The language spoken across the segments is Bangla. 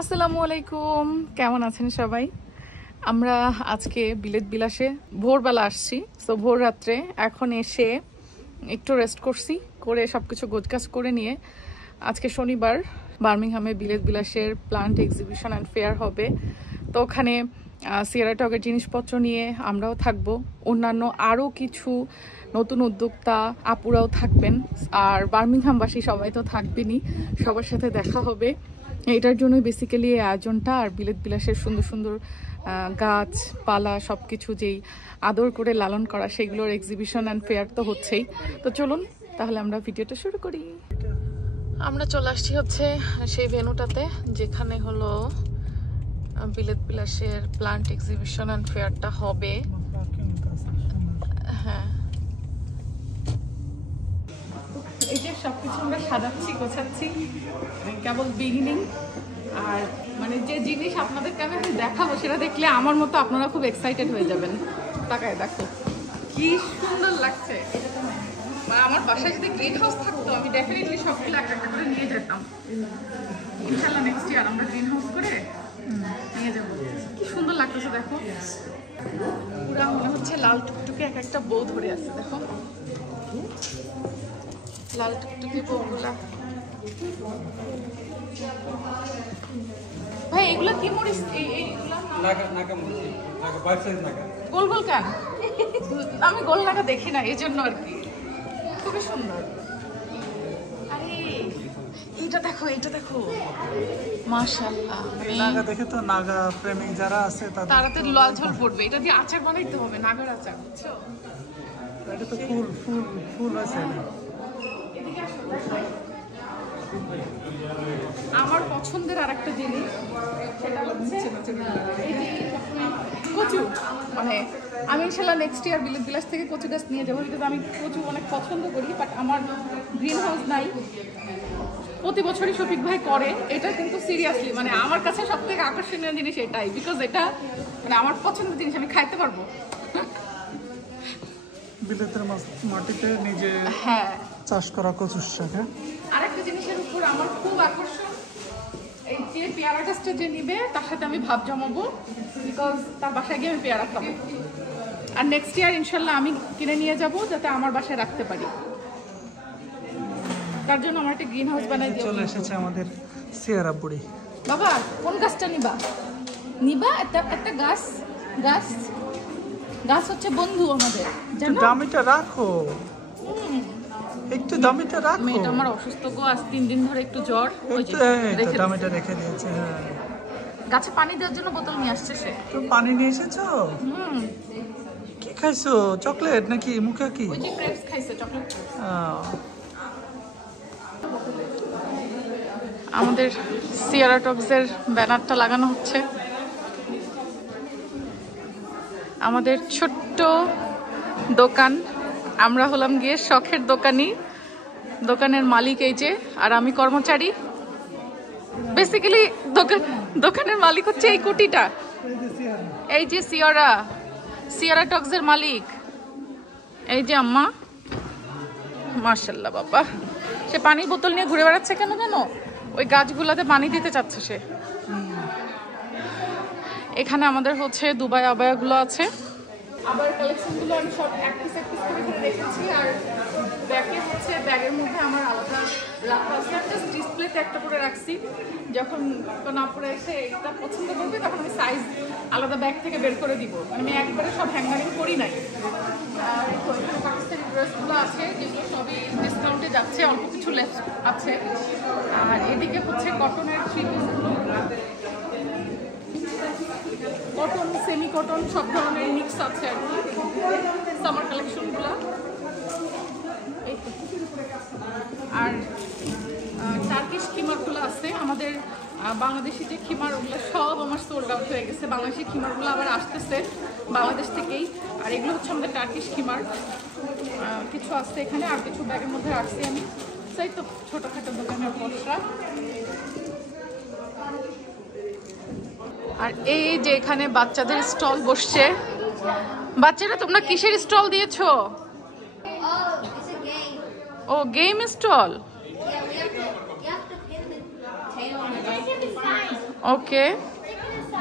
আসসালামু আলাইকুম, কেমন আছেন সবাই? আমরা আজকে বিলেত বিলাসে ভোরবেলা আসছি। সো ভোর রাত্রে এখন এসে একটু রেস্ট করছি, করে সবকিছু গোছগাছ করে নিয়ে আজকে শনিবার বার্মিংহামে বিলেত বিলাসের প্লান্ট এক্সিবিশন অ্যান্ড ফেয়ার হবে। তো ওখানে সিয়েরা টগের জিনিসপত্র নিয়ে আমরাও থাকবো, অন্যান্য আরও কিছু নতুন উদ্যোক্তা আপুরাও থাকবেন, আর বার্মিংহামবাসী সবাই তো থাকবেনই, সবার সাথে দেখা হবে। এটার জন্যই বেসিক্যালি এই আয়োজনটা। আর বিলেত বিলাসের সুন্দর সুন্দর গাছপালা সব কিছু যেই আদর করে লালন করা, সেগুলোর এক্সিবিশন অ্যান্ড ফেয়ার তো হচ্ছেই। তো চলুন তাহলে আমরা ভিডিওটা শুরু করি। আমরা চলে আসছি হচ্ছে সেই ভেন্যুটাতে যেখানে হলো বিলেত বিলাসের প্লান্ট এক্সিবিশন অ্যান্ড ফেয়ারটা হবে। হ্যাঁ, এই যে সবকিছু আমরা সাজাচ্ছি গোছাচ্ছি, কেবল বিগিনিং। আর মানে যে জিনিস আপনাদেরকে আমি দেখাবো সেটা দেখলে আমার মতো আপনারা খুব এক্সাইটেড হয়ে যাবেন। তাকায় দেখো কি সুন্দর লাগছে। আমার বাসায় যদি গ্রিন হাউস থাকতো আমি ডেফিনেটলি সবগুলো একটা একটা করে নিয়ে যেতাম। ইনশাল্লাহ নেক্সট ইয়ার আমরা গ্রিন হাউস করে নিয়ে যাবো। কি সুন্দর লাগতেছে দেখো, পুরা মনে হচ্ছে লাল টুকটুকে এক একটা বউ ধরে আছে। দেখো লাল টুকটুকে বউগুলা। ভাই এগুলা কি মরিচ? এইগুলা গোল গোল কেন? আমি গোল নাগা দেখি না, এই জন্য আর কি। খুবই সুন্দর। আরে এইটা দেখো, এইটা দেখো, মাশাআল্লাহ। নাগা দেখে তো নাগা প্রেমিক যারা আছে তারাতে লাল ঝোল পড়বে। এটা দিয়ে আচার বানাইতে হবে, নাগার আচার, বুঝছো? এটা তো ফুল ফুল ফুল আছে। আমার পছন্দের আর একটা জিনিস সেটা হচ্ছে কচু। মানে আমি ইনশাল্লাহ নেক্সট ইয়ার বিলেত বিলাস থেকে কচু গাছ নিয়ে যাবো, বিকজ আমি কচু অনেক পছন্দ করি। বাট আমার গ্রিন হাউস নাই। প্রতি বছরই শফিক ভাই করে এটা, কিন্তু সিরিয়াসলি মানে আমার কাছে সব থেকে আকর্ষণীয় জিনিস এটাই, বিকজ এটা মানে আমার পছন্দের জিনিস, আমি খাইতে পারবো। বিলেতের মাটিতে নিজে হ্যাঁ, চাষ করা কচুর শাক। হ্যাঁ, আরেকটা জিনিসের উপর আমার খুব আকর্ষণ, এই যে পেয়ারা গাছটা যে নিবে তার সাথে আমি ভাব জমাবো, বিকজ তার বাসায় গিয়ে আমি পেয়ারা খাবো। আর নেক্সট ইয়ার ইনশাল্লাহ আমি কিনে নিয়ে যাব যাতে আমার বাসায় রাখতে পারি। তার জন্য আমার একটা গ্রিন হাউস বানাই দিয়ে চলে এসেছে আমাদের সিয়ারা বুড়ি। বাবা কোন গাছটা নিবা? নিবা একটা একটা গাছ। গাছ গাছ হচ্ছে বন্ধু আমাদের, জানো? দামিটা রাখো, একটু দামিটা রাখো। মেয়েটা আমার অসুস্থ গো, আজ 3 দিন ধরে একটু জ্বর। ওই যে রেখে দামিটা রেখে দিয়েছে। হ্যাঁ, গাছে পানি দেওয়ার জন্য বোতল নিয়ে আসছে সে। তো পানি নিয়ে এসেছো? কি খাইছো? চকলেট নাকি মুখে কি? ওই যে ক্রেপস খাইছে, চকলেট। আমাদের সিয়েরা টগসের ব্যানারটা লাগানো হচ্ছে। আমাদের ছোট্ট দোকান, আমরা হলাম গিয়ে শখের দোকানি, দোকানের মালিক এই যে, আর আমি কর্মচারী। বেসিক্যালি দোকানের মালিক হচ্ছে এই কুটিটা, এই যে সিয়েরা টগসের মালিক এই যে আম্মা। মাশাআল্লাহ বাবা, সে পানির বোতল নিয়ে ঘুরে বেড়াচ্ছে কেন জানো? ওই গাছগুলাতে পানি দিতে চাচ্ছে সে। এখানে আমাদের হচ্ছে দুবাই আবায়াগুলো আছে। আবার কালেকশনগুলো আমি সব এক পিস করে রেখেছি। আর ব্যাগে হচ্ছে ব্যাগের মধ্যে আমার আলাদা রাখা আছে, জাস্ট ডিসপ্লেতে একটা করে রাখছি। যখন না পরে এসে এটা পছন্দ করবে তখন আমি সাইজ আলাদা ব্যাগ থেকে বের করে দিব। মানে আমি একবারে সব হ্যাঙ্গারিং করি নাই। আর এখানে পাকিস্তানি ড্রেসগুলো আছে যেগুলো সবই ডিসকাউন্টে যাচ্ছে, অল্প কিছু লেস আছে। আর এদিকে হচ্ছে কটনের থ্রি পিসগুলো, কটন সেমি কটন সব ধরনের মিক্স আছে আর কি সামার কালেকশনগুলো। আর টার্কিশ খিমারগুলো আছে আমাদের, বাংলাদেশি যে খিমার ওগুলো সব আমার সোল্ড আউট হয়ে গেছে। বাংলাদেশি খিমারগুলো আবার আসতেছে বাংলাদেশ থেকেই। আর এগুলো হচ্ছে আমাদের টার্কিশ খিমার, কিছু আসছে এখানে, আর কিছু ব্যাগের মধ্যে রাখছি আমি। সেই তো ছোটোখাটো দোকানের পসরা। আর এই যে এখানে বাচ্চাদের স্টল বসছে। বাচ্চারা তোমরা কিসের স্টল দিয়েছো? ও গেম স্টল। ওকে,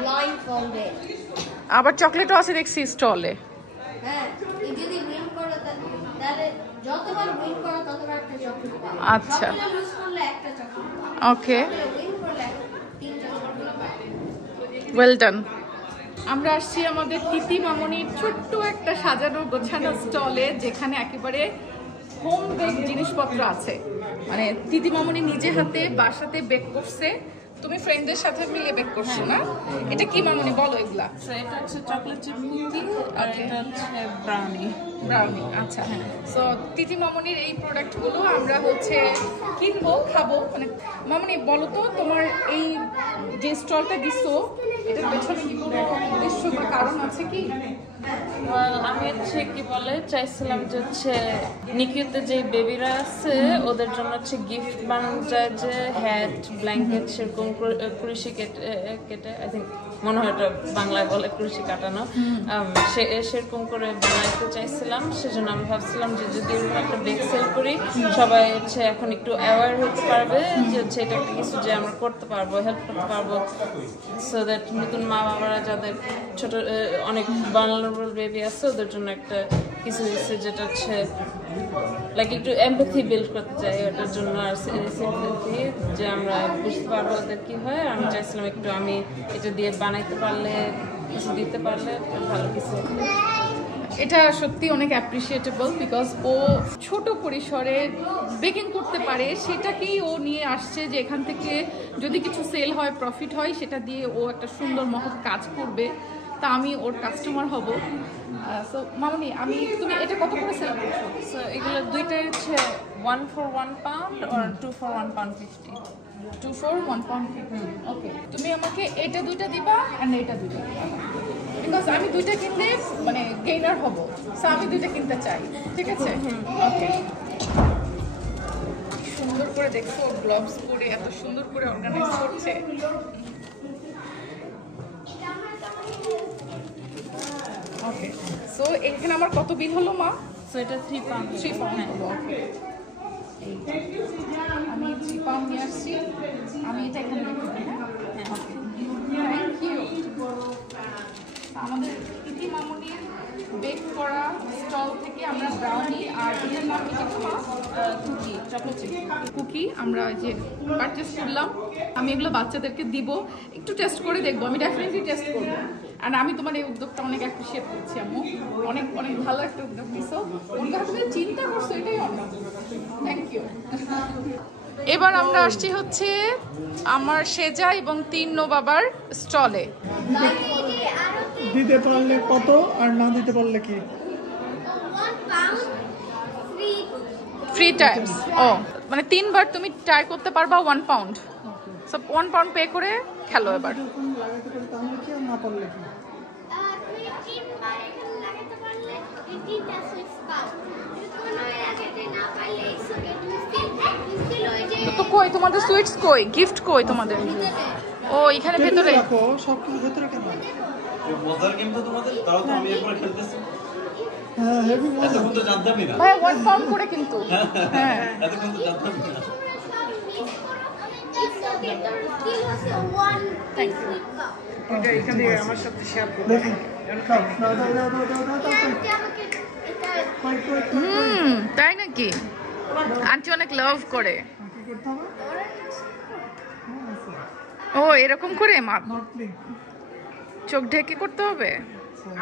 blindfolded. আবার চকলেটও আছে দেখছি স্টলে। হ্যাঁ, যদি উইন করো তাহলে যতবার উইন করো ততবার একটা চকলেট পাবে। আচ্ছা, যতবার লুজ করলে একটা চকলেট পাবে। ওকে, উইন করলে তিনটা চকলেট পাবে। Well done. আমরা আসছি আমাদের তিতি মামনির ছোট্ট একটা সাজানো গোছানো স্টলে, যেখানে একেবারে হোম বেক জিনিসপত্র আছে। মানে তিতি মামনি নিজে হাতে বাসাতে বেক করছে, তুমি ফ্রেন্ডদের সাথে মিলে বেক করছো না? এটা কি মামনি বলো এগুলা? So, এটা হচ্ছে চকলেট চিপ কুকি আর এটা হচ্ছে ব্রাউনি। ব্রাউনি, আচ্ছা। সো তিতি মামনির এই প্রোডাক্টগুলো আমরা হচ্ছে কিনবো, খাবো। মানে মামনি বলো তো, তোমার এই যে স্টলটা দিছো এটার পেছনে কি কোনো রকম উদ্দেশ্য বা কারণ আছে কি? আমি হচ্ছে কি বলে চাইছিলাম যে হচ্ছে নিকিতে যে বেবিরা আছে ওদের জন্য হচ্ছে গিফট বানানো যায়, যে হ্যাট, ব্ল্যাঙ্কেট, সেরকম কুরুশি কেটে আই থিঙ্ক মনে হয় এটা বাংলায় বলে কুরুশি কাটানো, সেরকম করে বানাইতে চাইছিলাম। সেজন্য আমি ভাবছিলাম যে যদি এরকম একটা বেক সেল করি, সবাই হচ্ছে এখন একটু অ্যাওয়ার হতে পারবে যে হচ্ছে এটা একটা কিছু যে আমরা করতে পারবো, হেল্প করতে পারবো, সো দ্যাট নতুন মা বাবারা যাদের ছোট অনেক ভালনারেবল বেবি আছে ওদের জন্য একটা কিছু দিচ্ছে যেটা হচ্ছে লাইক একটু এমপ্যাথি বিল্ড করতে চাই ওটার জন্য, আর সিম্পথি যে আমরা বুঝতে পারবো ওদের কি হয়। আমি চাইছিলাম একটু আমি এটা দিয়ে বানাইতে পারলে, কিছু দিতে পারলে ভালো কিছু। এটা সত্যি অনেক অ্যাপ্রিসিয়েটেবল, বিকজ ও ছোট পরিসরে বেকিং করতে পারে, সেটাকেই ও নিয়ে আসছে যে এখান থেকে যদি কিছু সেল হয়, প্রফিট হয়, সেটা দিয়ে ও একটা সুন্দর মহৎ কাজ করবে। তা আমি ওর কাস্টমার হব। সো মামনি, তুমি এটা কত করে সেল করছো? সো এগুলো দুইটাই হচ্ছে 1 for 1 pound or 2 for 1 pound 50। 2 for 1 pound 50। ওকে, তুমি আমাকে এটা দুইটা দিবা আর এটা দুইটা দিবা, বিকজ আমি দুইটা কিনলে মানে গেইনার হব। সো আমি দুইটা কিনতে চাই, ঠিক আছে? ওকে, সুন্দর করে দেখছো গ্লোভস পরে এত সুন্দর করে অর্গানাইজ করছে। ওকে, সো এখানে আমার কত বিল হলো মা? সো এটা 3 pound। 3 পাউন্ড হলো। ওকে, আমি 3 পাউন্ড নিয়ে আসছি। আমি এটা এখানে রেখে দিই। হ্যাঁ, থ্যাংক ইউ। আমাদের তিতি মামনির বেক করা স্টল থেকে আমরা ব্রাউনি আর এটার নাম কি কুকি, চকলেট চিপ কুকি আমরা যে পারচেস করলাম। আমি এগুলো বাচ্চাদেরকে দিব, একটু টেস্ট করে দেখবো। আমি ডেফিনেটলি টেস্ট করবো। আর আমি তোমার এই উদ্যোগটা অনেক অ্যাপ্রিসিয়েট করছি আম্মু, অনেক অনেক ভালো একটা উদ্যোগ নিছো। ওর কথা তুমি চিন্তা করছো, এটাই অনেক। Thank you. এবার আমরা আসছি হচ্ছে আমার সেজা এবং 3 বাবার স্টলে। দিতে পারলে কত আর না দিতে পারলে কি? 1 pound ফ্রি টাইমস। ও মানে 3 বার তুমি ট্রাই করতে পারবা 1 পাউন্ড। সব 1 পাউন্ড পে করে খেলো এবার। এরকম লাগাতে পারি তাহলে কি আর না পারলে কি? তুমি 3 বার এখানে লাগাতে পারলে এই 3টা সুইচ পাও। কোনো লাগাতে না পারলে ইটস ওকে, তুমি স্টিল ওই যে তো কই তোমাদের সুইটস, কই গিফট, কই তোমাদের? ও এখানে ভেতরে। রাখো, সব কিছু ভেতরে কেন? মজার গেম তো তোমাদের, তাও তো আমি একবার খেলতেছি। হ্যাঁ, হেভি মজা। এতক্ষণ তো জানতামই না। ভাই 1 পাউন্ড করে কিন্তু। হ্যাঁ, এতক্ষণ তো জানতামই না। ইটস ওকে, তোর স্কিল আছে 1 সুইচ পাও। এটা এখানে আমার সাথে শেয়ার করো। দেখি। দাও দাও দাও দাও দাও দাও দাও। আন্টি আমাকে এটা কই কই তাই নাকি? আন্টি অনেক লাভ করে। কি করতে হবে? ও এরকম করে মা নট ক্লিক। চোখ ঢেকে করতে হবে।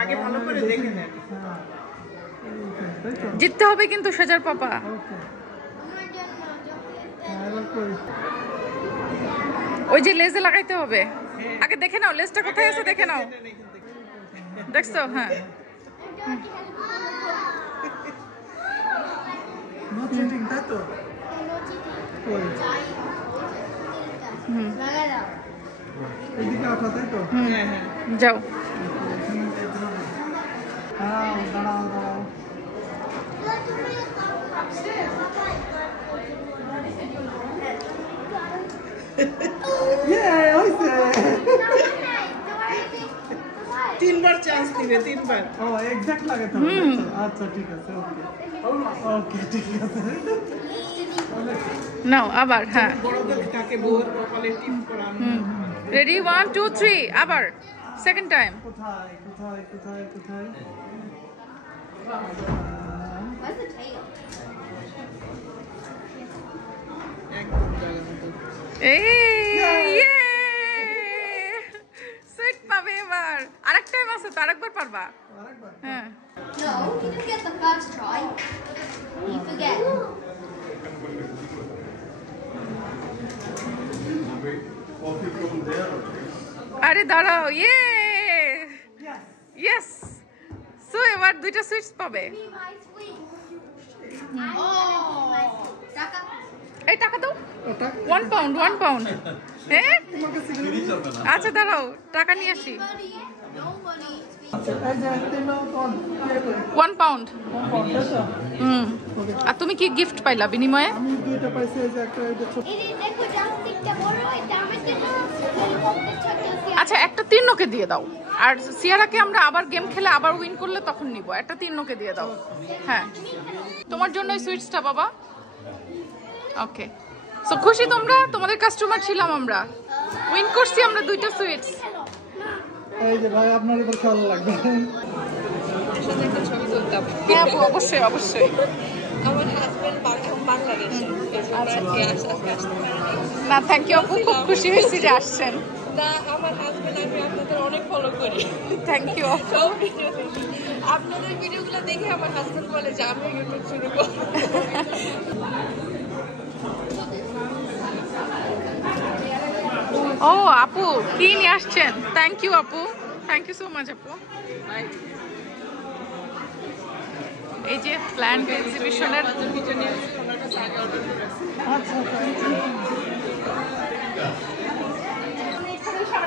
আগে ভালো করে দেখে নেন। হ্যাঁ। তাই তো? জিততে হবে কিন্তু সেজার পাপা। ওকে। আমার জন্য চকলেট। হ্যাঁ, এবার কই? ওই যে লেজে লাগাইতে হবে। আগে দেখে নাও লেজটা কোথায় আছে, দেখে নাও। দেখছো? হ্যাঁ, নো চিটিং, তাই তো? কই? লাগা দাও। এদিকে আসো, তাই তো? হ্যাঁ হ্যাঁ। যাও। দাঁড়াও দাঁড়াও দাঁড়াও। হয়েছে। 3বার চান্স দিবে, 3বার। ও এক্সাক্ট লাগাতে হবে। আচ্ছা ঠিক আছে, ওকে ওকে ঠিক আছে। নাও আবার। হ্যাঁ, বড়দের থাকে বউয়ের কপালে টিপ করানো। রেডি 1 2 3 আবার সেকেন্ড টাইম কোথায় কোথায় কোথায় কোথায় Where's the tail? একদম জায়গা মতো। এই সুইট পাবে এবার আরেক টাইম আছে তো আরেকবার পারবা আরেকবার হ্যাঁ No, you didn't get the first try. You forget. আরে দাঁড়াও ইয়েস সো এবার দুইটা সুইটস পাবে Be my sweet. I'm gonna be my sweet. Raka. এই টাকা দাও ওটা 1 পাউন্ড 1 পাউন্ড হ্যাঁ তোমার কাছে ফ্রি চলবে না আচ্ছা দাঁড়াও টাকা নিয়ে আসি Nobody. Nobody. এই যে তিনটা কোন 1 পাউন্ড আর তুমি কি গিফট পাইলা বিনিময়ে আমি দুইটা পাইছি এই যে একটা এটা ছোট এই যে দেখো জাস্টিকটা বড় এটা আমার জন্য হেলিকপ্টার ছোট আছে আচ্ছা একটা তির্নকে দিয়ে দাও আর সিয়ারাকে আমরা আবার গেম খেলে আবার উইন করলে তখন নিব একটা তির্নকে দিয়ে দাও হ্যাঁ তোমার জন্য এই সুইটসটা বাবা ওকে সো খুশি তোমরা তোমাদের কাস্টমার ছিলাম আমরা উইন করছি আমরা দুইটা সুইটস এই যে ভাই আপনার উপর খেয়াল লাগবে হ্যাঁ আপু, অবশ্যই অবশ্যই আমার হাজবেন্ড বাংলাদেশে না থ্যাংক ইউ আপু খুব খুশি হয়েছি যে আসছেন তা আমার হাজবেন্ড আমি আপনাদের অনেক ফলো করি থ্যাংক ইউ সব ভিডিও দেখি আপনাদের ভিডিওগুলো দেখে আমার হাজবেন্ড বলে যে আমি ইউটিউব শুরু করব ও আপু কি নিয়ে আসছেন থ্যাংক ইউ আপু থ্যাংক ইউ সো মাচ আপু এই যে প্ল্যান্ট এক্সিবিশনের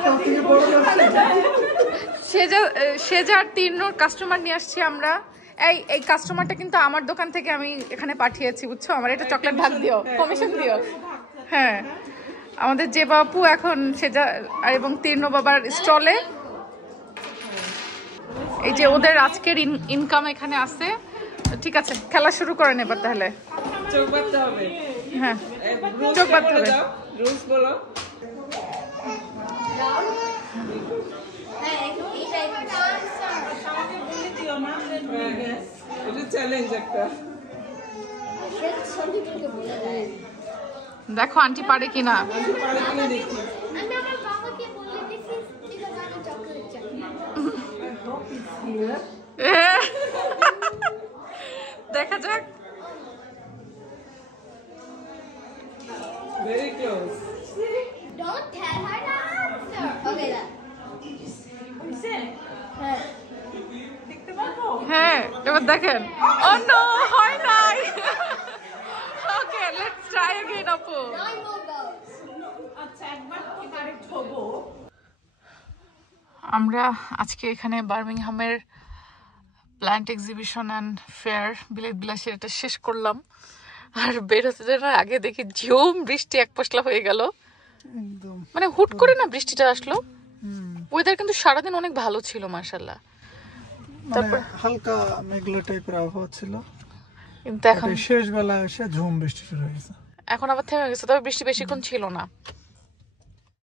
সবথেকে বড় ব্যবসা সেজার তির্নর কাস্টমার নিয়ে আসছি আমরা এই কাস্টমারটা কিন্তু আমার দোকান থেকে আমি এখানে পাঠিয়েছি বুঝছো আমার এটা চকলেট ভাগ দিও কমিশন দিও হ্যাঁ আমাদের যে বাপু এখন সেজা এবং তীর্ণ বাবার স্টলে এই যে ওদের আজকের ইনকাম এখানে আছে ঠিক আছে খেলা শুরু করেন এবার তাহলে চোখ বাঁধতে হবে। হ্যাঁ রুলস চোখ বাঁধতে বলে হবে। দাও, রুলস বলো। হ্যাঁ এইটাই আমাকে বলে দিও না, এটা চ্যালেঞ্জ একটা। সন্দীপকে বলে দেয় দেখো আন্টি পারে কিনা আমি পারে কিনা দেখি। আমি আমার বাবাকে বলে দিছি ঠিক আছে আমি চকলেট চাই দেখা যাক Very close. Don't tell her the answer. Okay, that. হ্যাঁ হ্যাঁ এবার দেখেন ও নো হয় নাই ওকে লেটস ট্রাই अगेन আপু 9 more goes. আমরা আজকে এখানে বার্মিংহামের প্ল্যান্ট এক্সিবিশন অ্যান্ড ফেয়ার বিলেত বিলাসের এটা শেষ করলাম আর বের হতে দেওয়ার আগে দেখি ঝুম বৃষ্টি এক পশলা হয়ে গেল একদম মানে হুট করে না বৃষ্টিটা আসলো ওয়েদার কিন্তু সারাদিন অনেক ভালো ছিল মাশাআল্লাহ মানে হালকা মেঘলা টাইপের আবহাওয়া ছিল কিন্তু এখন শেষ বেলা এসে ঝুম বৃষ্টি শুরু হয়েছে এখন আবার থেমে গেছে তবে বৃষ্টি বেশিক্ষণ ছিল না